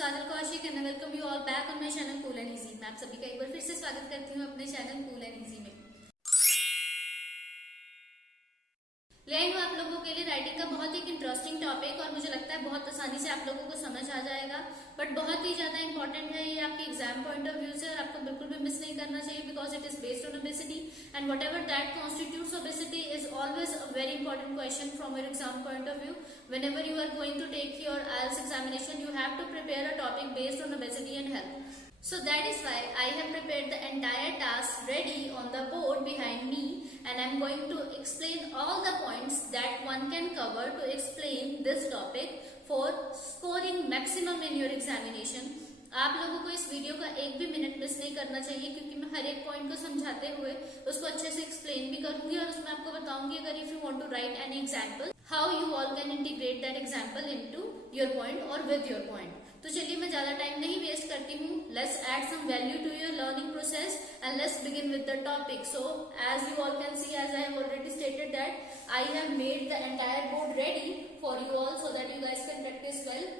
Kajal Kaushik and welcome you all back on my channel cool and easy. मैं आप सभी का एक बार फिर से स्वागत करती हूँ अपने चैनल कूल एंड इजी में। ले आई हूँ आप लोगों के लिए राइटिंग का बहुत ही इंटरेस्टिंग टॉपिक और मुझे लगता है बहुत आसानी से आप लोगों को समझ आ जाएगा, बट बहुत ही ज्यादा इंपॉर्टेंट है ये आपके एग्जाम पॉइंट ऑफ व्यू से और आपको बिल्कुल भी मिस नहीं करना चाहिए because it is based on obesity and what ever that constitutes obesity is always a very important question from your exam point of view. whenever you are going to take your IELTS examination, you have to prepare a topic based on obesity and health. So that is why I have prepared the entire task ready on the board behind me, and I am going to explain all the points that one can cover to explain this topic for scoring maximum in your examination. आप लोगों को इस video का एक भी minute miss नहीं करना चाहिए क्योंकि मैं हर एक पॉइंट को समझाते हुए उसको अच्छे से एक्सप्लेन भी करूंगी और उसमें आपको बताऊंगी अगर if you want to write any example how you all can integrate that example into your point और विद योर पॉइंट। तो चलिए मैं ज्यादा टाइम नहीं वेस्ट करती हूँ, let's add some value to your learning process and let's begin with the topic. So as you all can see, as I have already stated that I have made the entire board ready for you all so that you guys can practice well.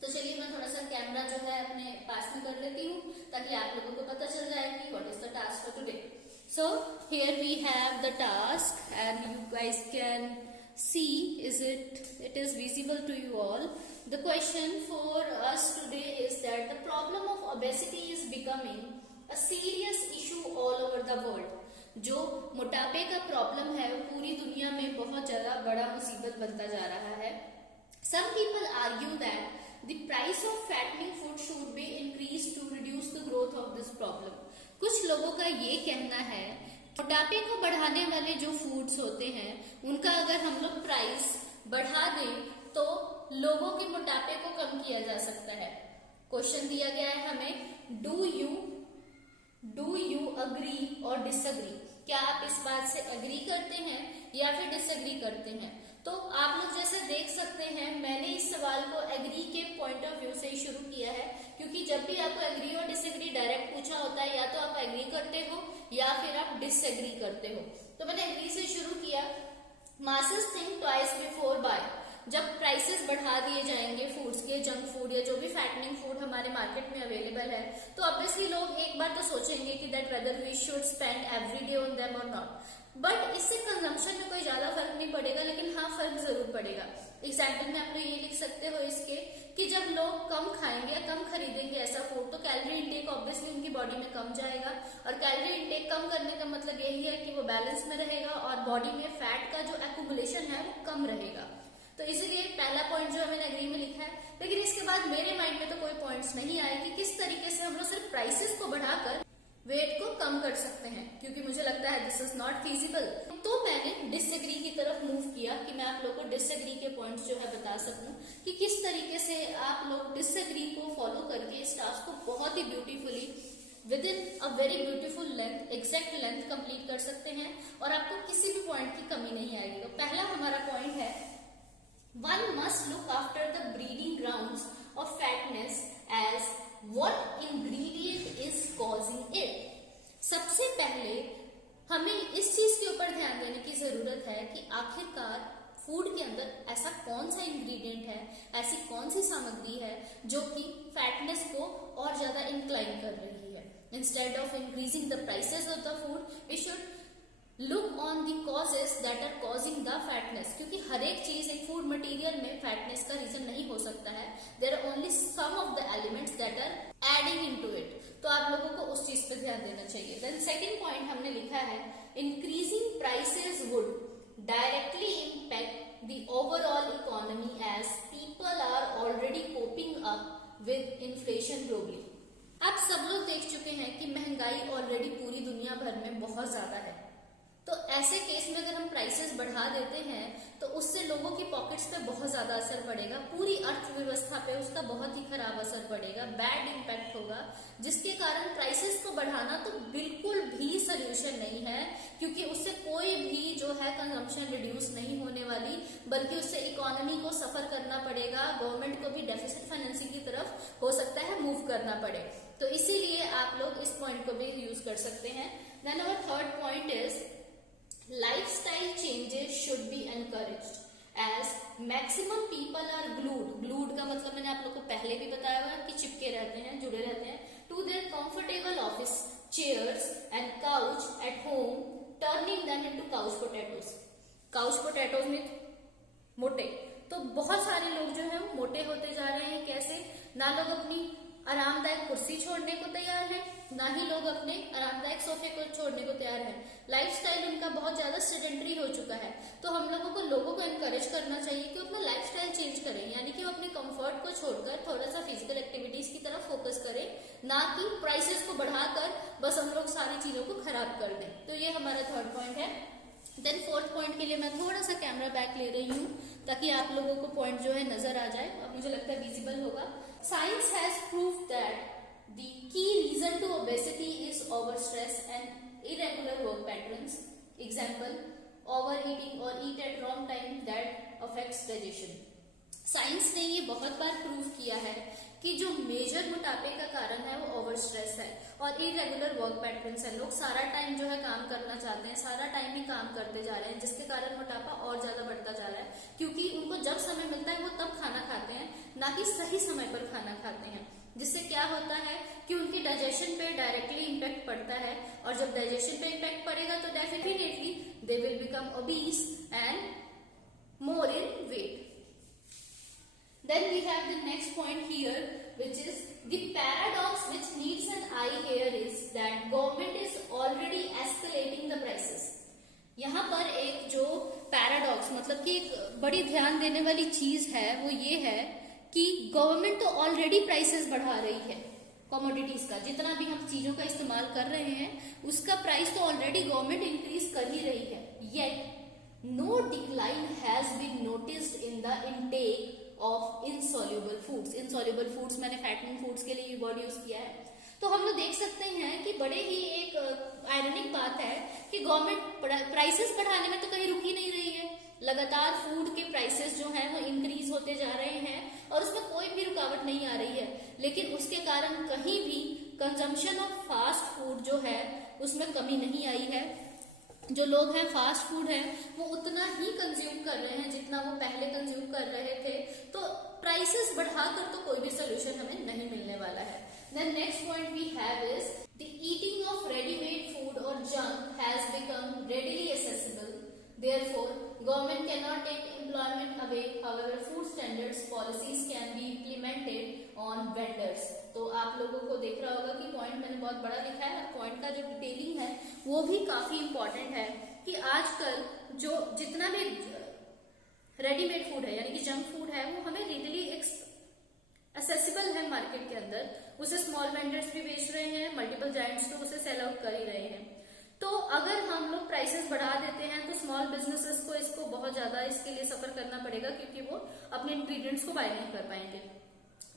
तो चलिए मैं थोड़ा सा camera जो है अपने पास में कर लेती हूँ ताकि आप लोगों को पता चल जाए कि what is the task for today. So here we have the task and you guys can see it is visible to you all. The question for us today is that the problem of obesity is becoming a serious issue all over the world. जो मोटापे का problem है वो पूरी दुनिया में बहुत ज्यादा बड़ा मुसीबत बनता जा रहा है। Some people argue that the price of fattening food should be increased to reduce the growth of this problem. कुछ लोगों का ये कहना है मोटापे को बढ़ाने वाले जो फूड्स होते हैं उनका अगर हम लोग प्राइस बढ़ा दें तो लोगों के मोटापे को कम किया जा सकता है। क्वेश्चन दिया गया है हमें, डू यू अग्री और डिसअग्री, क्या आप इस बात से अग्री करते हैं या फिर डिसअग्री करते हैं। तो आप लोग जैसे देख सकते हैं मैंने इस सवाल को एग्री के पॉइंट ऑफ व्यू से ही शुरू किया है क्योंकि जब भी आपको एग्री और डिसएग्री डायरेक्ट पूछा होता है या तो आप एग्री करते हो या फिर आप डिसएग्री करते हो। तो मैंने एग्री से शुरू किया। Masses think twice before buy, जब प्राइसेस बढ़ा दिए जाएंगे फूड्स के, जंक फूड या जो भी फैटनिंग फूड हमारे मार्केट में अवेलेबल है, तो ऑब्वियसली लोग एक बार तो सोचेंगे कि that whether we should spend every day on them और नॉट। बट इससे कंजम्पशन में कोई ज्यादा फर्क नहीं पड़ेगा, लेकिन हाँ फर्क जरूर पड़ेगा। एग्जाम्पल में आप लोग ये लिख सकते हो इसके कि जब लोग कम खाएंगे या कम खरीदेंगे ऐसा फूड तो कैलोरी इंटेक ऑब्वियसली उनकी बॉडी में कम जाएगा और कैलोरी इंटेक कम करने का मतलब यही है कि वो बैलेंस में रहेगा और बॉडी में फैट का जो एक्यूमुलेशन है वो कम रहेगा। तो इसीलिए पहला पॉइंट जो मैंने एग्री में लिखा है, लेकिन इसके बाद मेरे माइंड में तो कोई पॉइंट्स नहीं आए कि किस तरीके से हम लोग सिर्फ प्राइसेस को बढ़ाकर वेट को कम कर सकते हैं, क्योंकि मुझे लगता है दिस इज नॉट फीजिबल। तो मैंने डिसएग्री की तरफ मूव किया कि मैं आप लोग को डिसएग्री के पॉइंट्स जो है बता सकूं कि किस तरीके से आप लोग डिसएग्री को फॉलो करके इस टास्क को बहुत ही beautifully within a very beautiful length, exact length complete कर सकते हैं और आपको किसी भी पॉइंट की कमी नहीं आएगी। तो पहला हमारा पॉइंट है, one must look after the breeding grounds of fatness as what ingredient is causing it. सबसे पहले हमें इस चीज के ऊपर ध्यान देने की जरूरत है कि आखिरकार फूड के अंदर ऐसा कौन सा इंग्रेडिएंट है, ऐसी कौन सी सामग्री है जो कि फैटनेस को और ज्यादा इंक्लाइन कर रही है। Instead of increasing the prices of the food we should look on the causes that are causing the fatness, क्योंकि हर एक चीज एक फूड मटेरियल में फैटनेस का रीजन नहीं हो सकता है। There are only some of the elements that are adding into it. तो आप लोगों को उस चीज पे ध्यान देना चाहिए। देन सेकंड पॉइंट हमने लिखा है, increasing prices would directly impact the overall economy as people are already coping up with inflation globally. आप सब लोग देख चुके हैं कि महंगाई ऑलरेडी पूरी दुनिया भर में बहुत ज्यादा है, तो ऐसे केस में अगर हम प्राइसेस बढ़ा देते हैं तो उससे लोगों की पॉकेट्स पे बहुत ज्यादा असर पड़ेगा, पूरी अर्थव्यवस्था पे उसका बहुत ही खराब असर पड़ेगा, बैड इम्पैक्ट होगा, जिसके कारण प्राइसेस को बढ़ाना तो बिल्कुल भी सोल्यूशन नहीं है, क्योंकि उससे कोई भी जो है कंजम्पशन रिड्यूस नहीं होने वाली, बल्कि उससे इकोनॉमी को सफर करना पड़ेगा, गवर्नमेंट को भी डेफिसिट फाइनेंसिंग की तरफ हो सकता है मूव करना पड़े। तो इसीलिए आप लोग इस पॉइंट को भी यूज कर सकते हैं। Then our third point is lifestyle changes should be encouraged as maximum people are glued का मतलब मैंने आप लोग को पहले भी बताया हुआ कि चिपके रहते हैं, जुड़े रहते हैं to their comfortable office chairs and couch at home, turning them into couch potatoes. Couch potatoes में मोटे, तो बहुत सारे लोग जो है मोटे होते जा रहे हैं। कैसे? ना लोग अपनी आरामदायक कुर्सी छोड़ने को तैयार है, ना ही लोग अपने आरामदायक सोफे को छोड़ने को तैयार है। लाइफस्टाइल उनका बहुत ज्यादा सेडेंटरी हो चुका है। तो हम लोगों को एनकरेज करना चाहिए कि अपना लाइफस्टाइल चेंज करें, यानी कि वो अपने कंफर्ट को छोड़कर थोड़ा सा फिजिकल एक्टिविटीज की तरफ फोकस करें, ना कि प्राइसेस को बढ़ाकर बस हम लोग सारी चीजों को खराब कर दें। तो ये हमारा थर्ड पॉइंट है। देन फोर्थ पॉइंट के लिए मैं थोड़ा सा कैमरा बैक ले रही हूँ ताकि आप लोगों को पॉइंट जो है नजर आ जाए और मुझे लगता है विजिबल होगा। Science has proved that the key reason to obesity is over stress and irregular work patterns. Example, over eating और eat at wrong time that affects digestion. Science ने ये बहुत बार प्रूव किया है कि जो मेजर मोटापे का कारण है वो ओवर स्ट्रेस है और इरेगुलर वर्क पैटर्न्स है। लोग सारा टाइम जो है काम करना चाहते हैं, सारा टाइम ही काम करते जा रहे हैं, जिसके कारण मोटापा और ज्यादा बढ़ता जा रहा है, क्योंकि उनको जब समय मिलता है वो तब खाना खाते हैं, ना कि सही समय पर खाना खाते हैं। जिससे क्या होता है कि उनके डाइजेशन पे डायरेक्टली इम्पैक्ट पड़ता है, और जब डाइजेशन पे इम्पैक्ट पड़ेगा तो definitely they will become obese and more in weight. Then we have the next point here, which is the paradox which needs an eye here is that government is already escalating the prices. यहाँ पर एक जो paradox मतलब कि एक बड़ी ध्यान देने वाली चीज है वो ये है कि गवर्नमेंट तो ऑलरेडी प्राइसेस बढ़ा रही है कमोडिटीज का। जितना भी हम चीजों का इस्तेमाल कर रहे हैं उसका प्राइस तो ऑलरेडी गवर्नमेंट इंक्रीज कर ही रही है, yet no decline has been noticed in the intake of insoluble foods. Insoluble foods मैंने फैटनिंग फूड्स के लिए वर्ड यूज किया है। तो हम लोग देख सकते हैं कि बड़े ही एक आयरनिक बात है कि गवर्नमेंट प्राइसेस बढ़ाने में तो कहीं रुक ही नहीं रही है। लगातार फूड के प्राइसेस जो हैं वो इंक्रीज होते जा रहे हैं और उसमें कोई भी रुकावट नहीं आ रही है, लेकिन उसके कारण कहीं भी कंजम्पशन ऑफ फास्ट फूड जो है उसमें कमी नहीं आई है। जो लोग हैं फास्ट फूड है वो उतना ही कंज्यूम कर रहे हैं जितना वो पहले कंज्यूम कर रहे थे। तो प्राइसेस बढ़ाकर तो कोई भी सोल्यूशन हमें नहीं मिलने वाला है। Then next point we have is the eating of readymade food और junk has become readily accessible, therefore government can not take employment away, however food standards policies can be implemented on vendors. तो आप लोगों को देख रहा होगा कि point मैंने बहुत बड़ा लिखा है और पॉइंट का जो डिटेलिंग है वो भी काफी इंपॉर्टेंट है कि आजकल जो जितना भी रेडीमेड फूड है यानी कि जंक फूड है वो हमें रियली एक्सेसिबल है मार्केट के अंदर। उसे स्मॉल वेंडर्स भी बेच रहे हैं, मल्टीपल जायंट्स तो उसे सेल आउट कर ही रहे हैं। तो अगर हम लोग प्राइसेस बढ़ा देते हैं तो स्मॉल बिजनेसेस को इसको बहुत ज्यादा इसके लिए सफर करना पड़ेगा, क्योंकि वो अपने इंग्रेडिएंट्स को बाय नहीं कर पाएंगे।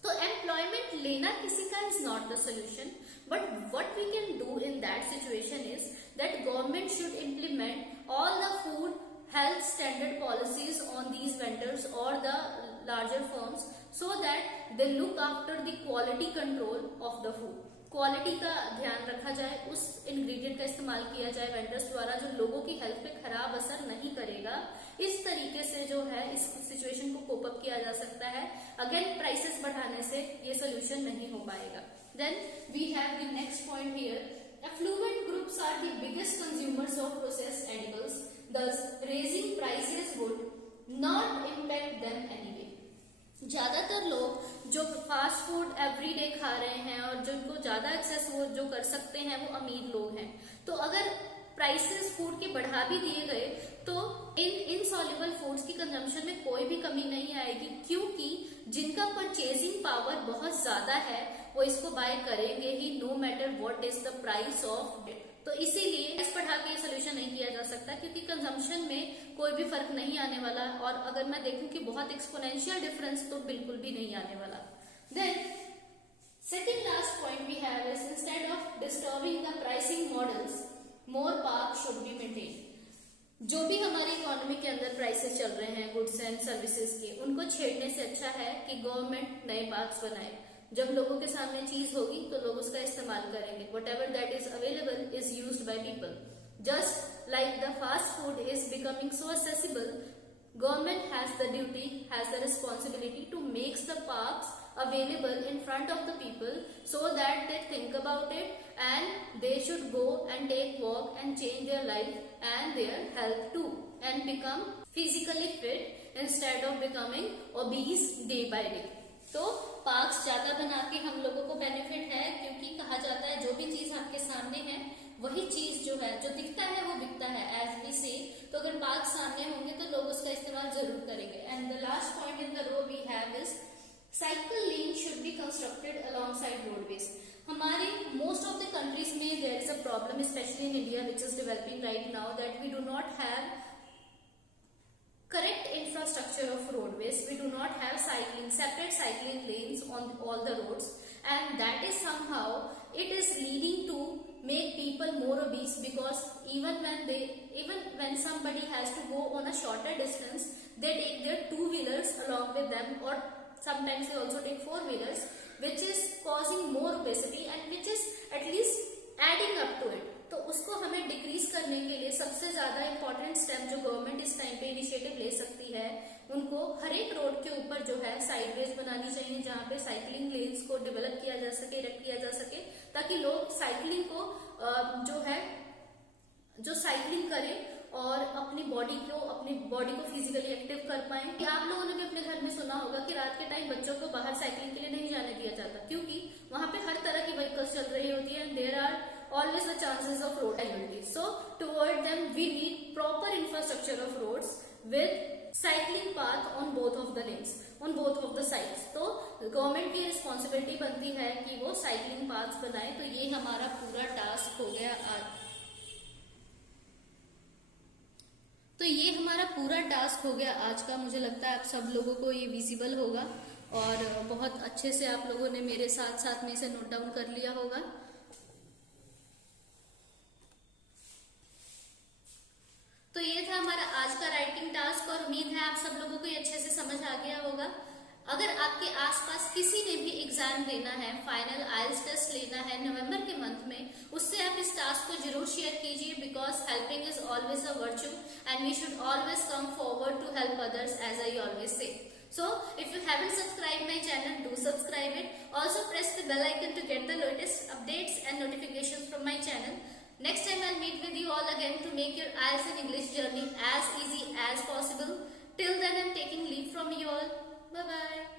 तो एम्प्लॉयमेंट लेना किसी का is not the solution, but what we can do in that situation is that government should implement all the food health standard policies on these vendors or the larger firms so that they look after the quality control of the food. Quality का ध्यान रखा जाए, उस ingredient का इस्तेमाल किया जाए vendors द्वारा जो लोगों की हेल्थ पे खराब असर नहीं करेगा। इस तरीके से जो है इस सिचुएशन को कोप अप किया जा सकता है। अगेन प्राइसेस बढ़ाने से ये सोल्यूशन नहीं हो पाएगा। Then we have the next point here, affluent groups are the biggest consumers of processed edibles, thus raising prices would not impact them anyway. ज्यादातर लोग जो फास्ट फूड एवरीडे खा रहे हैं और जिनको ज्यादा एक्सेस वो जो कर सकते हैं वो अमीर लोग हैं। तो अगर प्राइसेस फूड के बढ़ा भी दिए गए तो इनसॉल्युबल फूड्स की कंजम्पशन में कोई भी कमी नहीं आएगी, क्योंकि जिनका परचेजिंग पावर बहुत ज्यादा है वो इसको बाय करेंगे ही, no matter what is the price of it. तो इसीलिए इस बढ़ा के सोल्यूशन नहीं किया जा सकता, क्योंकि कंजम्पशन में कोई भी फर्क नहीं आने वाला। और अगर मैं देखूं कि बहुत एक्सपोनेंशियल डिफरेंस तो बिल्कुल भी नहीं आने वाला। Then second last point we have is instead of disturbing the pricing models more park should be maintain. जो भी हमारी इकोनॉमी के अंदर प्राइसेस चल रहे हैं गुड्स एंड सर्विसेज के, उनको छेड़ने से अच्छा है कि गवर्नमेंट नए पार्क्स बनाए। जब लोगों के सामने चीज होगी तो लोग उसका इस्तेमाल करेंगे। whatever that is available is used by people. Just like the fast food is becoming so accessible, government has the duty, has the responsibility to make the parks available in front of the people so that they think about it and they should go and take walk and change their life and their health too and become physically fit instead of becoming obese day by day. तो parks ज्यादा बना के हम लोगों को benefit है, क्योंकि कहा जाता है जो भी चीज आपके सामने है वही चीज जो है, जो दिखता है वो बिकता है, एज वी से। तो अगर पार्क सामने होंगे तो लोग उसका इस्तेमाल जरूर करेंगे। And the last point in the row we have is cycle lane should be constructed alongside roadways. हमारे मोस्ट ऑफ द कंट्रीज में there is a problem, specially in India which is developing right now, that we do not have correct infrastructure of roadways. We do not have separate cycling lanes on all the roads, and that is somehow it is leading to make people more obese, because even when somebody has to go on a shorter distance, they take their two-wheelers along with them, or sometimes they also take four-wheelers, which is causing more obesity and which is at least adding up to it. तो उसको हमें decrease करने के लिए सबसे ज्यादा important step जो government इस टाइम पे इनिशिएटिव ले सकती है, उनको हर एक रोड के ऊपर जो है साइडवेज बनानी चाहिए, जहाँ पे साइकिलिंग लेन्स को डेवलप किया जा सके, इरेक्ट किया जा सके, ताकि लोग साइकिलिंग को जो साइकिलिंग करें और अपनी बॉडी को फिजिकली एक्टिव कर पाए। आप लोगों ने भी अपने घर में सुना होगा कि रात के टाइम बच्चों को बाहर साइकिलिंग के लिए नहीं जाने दिया जाता, क्योंकि वहां पे हर तरह की व्हीकल्स चल रही होती है, and there are always the chances of road accident. So to avoid them, we need proper infrastructure of roads with cycling path on both of the lanes, on both of the sides. तो government की responsibility बनती है कि वो cycling path बनाए। तो ये हमारा पूरा टास्क हो गया आज। तो ये हमारा पूरा टास्क हो गया आज का। मुझे लगता है आप सब लोगों को ये विजिबल होगा और बहुत अच्छे से आप लोगों ने मेरे साथ साथ में इसे नोट डाउन कर लिया होगा। तो ये था हमारा आज का राइटिंग टास्क और उम्मीद है आप सब लोगों को ये अच्छे से समझ आ गया होगा। अगर आपके आसपास किसी ने भी एग्जाम देना है, फाइनल आइल्स टेस्ट लेना है नवंबर के मंथ में, उससे आप इस टास्क को जरूर शेयर कीजिए, because helping is always a virtue and we should always come forward to help others, as I always say. So if you haven't subscribed my channel, do subscribe it. Also press the bell icon to get the latest updates and notifications from my channel. Next time I'll meet with you all again to make your IELTS and English journey as easy as possible. Till then I'm taking leave from you all. Bye bye.